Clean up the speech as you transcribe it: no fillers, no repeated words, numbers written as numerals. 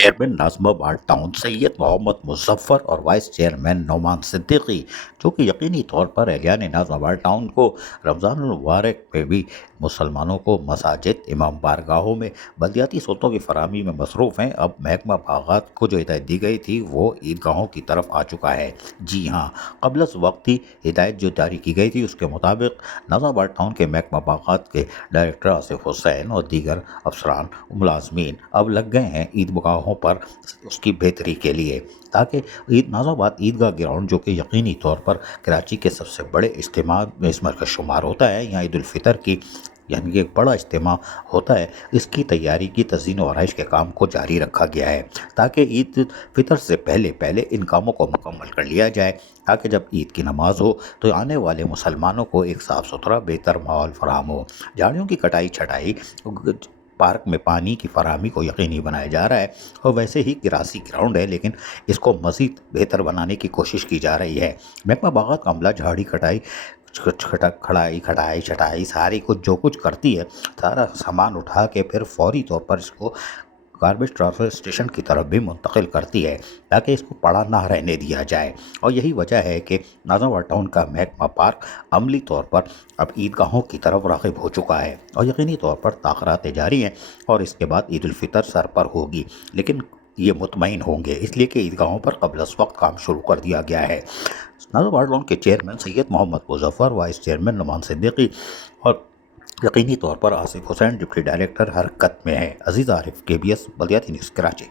Chairman Nazimabad town Syed Mohammad Muzaffar और vice chairman Nauman Siddiqui, जो कि यकीनी तौर पर अहलियान नाज़िमाबाद टाउन को रमज़ानुल मुबारक में भी मुसलमानों को मसाजिद, इमाम बारगाहों में बल्दियाती सहूलतों की फराहमी में मसरूफ़ हैं। अब महकमा बाग़ात को जो हिदायत दी गई थी वो ईदगाहों की तरफ आ चुका है। जी हाँ, क़ब्ल वक्त ही हिदायत जो जारी की गई थी उसके मुताबिक नाज़िमाबाद टाउन के महकमा बाग़ात के डायरेक्टर आसिफ हुसैन और दीगर अफसरान मुलाजमीन अब लग गए हैं ईदगाहों पर उसकी बेहतरी के लिए, ताकि नाज़िमाबाद ईदगाह ग्राउंड, जो कि यकीनी तौर पर कराची के सबसे बड़े इज्तिमा में इसमें का शुमार होता है, यहाँ ईद उल फितर की यानी कि एक बड़ा इज्तिमा होता है, इसकी तैयारी की तज़ीन और आरइश के काम को जारी रखा गया है, ताकि ईद फितर से पहले पहले इन कामों को मुकम्मल कर लिया जाए, ताकि जब ईद की नमाज हो तो आने वाले मुसलमानों को एक साफ़ सुथरा बेहतर माहौल फराहम हो। झाड़ियों की कटाई छटाई, पार्क में पानी की फराहमी को यकीनी बनाया जा रहा है, और वैसे ही ग्रासी ग्राउंड है लेकिन इसको मज़ीद बेहतर बनाने की कोशिश की जा रही है। महकमा बाग़ात का अमला झाड़ी कटाई खड़ाई छटाई सारी कुछ जो कुछ करती है, सारा सामान उठा के फिर फौरी तौर पर इसको गार्बेज ट्रांसफ़र स्टेशन की तरफ भी मुंतकिल करती है, ताकि इसको पड़ा ना रहने दिया जाए। और यही वजह है कि नाज़िमाबाद टाउन का महकमा पार्क अमली तौर पर अब ईदगाहों की तरफ राग़िब हो चुका है, और यकीनी तौर पर ताख़ीरातें जारी हैं और इसके बाद ईद उल फितर सर पर होगी, लेकिन ये मुतमईन होंगे इसलिए कि ईदगाहों पर क़ब्ल वक्त काम शुरू कर दिया गया है। नाज़िमाबाद टाउन के chairman Syed Mohammad Muzaffar, vice chairman Nauman Siddiqui और यकीनी तौर पर आसिफ हुसैन डिप्टी डायरेक्टर हरकत में है। अजीज़ आरिफ, KBS बल्दियाती न्यूज़, कराची।